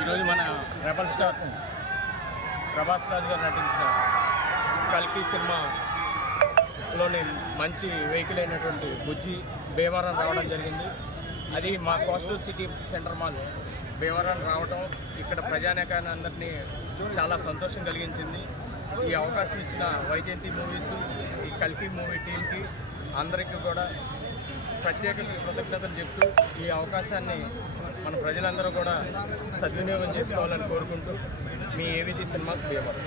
ఈరోజు మన rebel star Prabhas రాజు గారు నటించిన కల్కి సినిమాలోని మంచి వెహికల్ అయినటువంటి బుజ్జి భీమవరం రావడం జరిగింది. అది మా coastal city centre mall Bhimavaram రావడం ఇక్కడ ప్రజానేకాన్ని అందరినీ చాలా సంతోషం కలిగించింది. ఈ అవకాశం ఇచ్చిన వైజయంతి మూవీస్, ఈ కల్కి మూవీ టీంకి అందరికీ కూడా ప్రత్యేక కృతజ్ఞతలు చెప్తూ ఈ అవకాశాన్ని మన ప్రజలందరూ కూడా సద్వినియోగం చేసుకోవాలని కోరుకుంటూ మీ ఏవిజీ సినిమాస్ భీమవరం.